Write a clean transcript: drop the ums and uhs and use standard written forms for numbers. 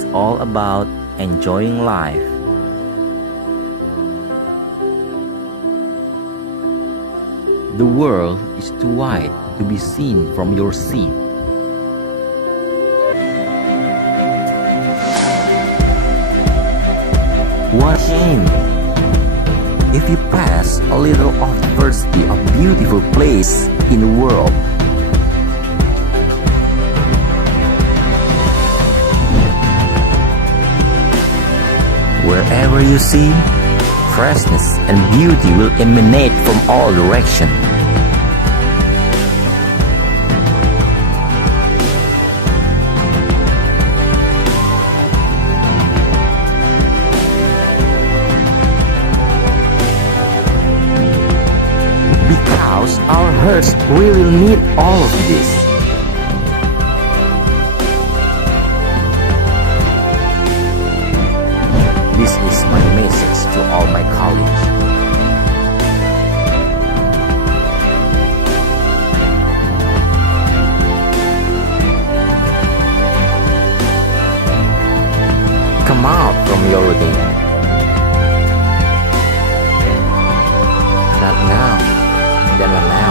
is all about enjoying life. The world is too wide to be seen from your seat. What a shame if you pass a little of diversity of beautiful place in the world. Wherever you see, freshness and beauty will emanate from all directions. Because our hearts really need all of this. This is my message to all my colleagues. Come out from your routine. Not now, then not now.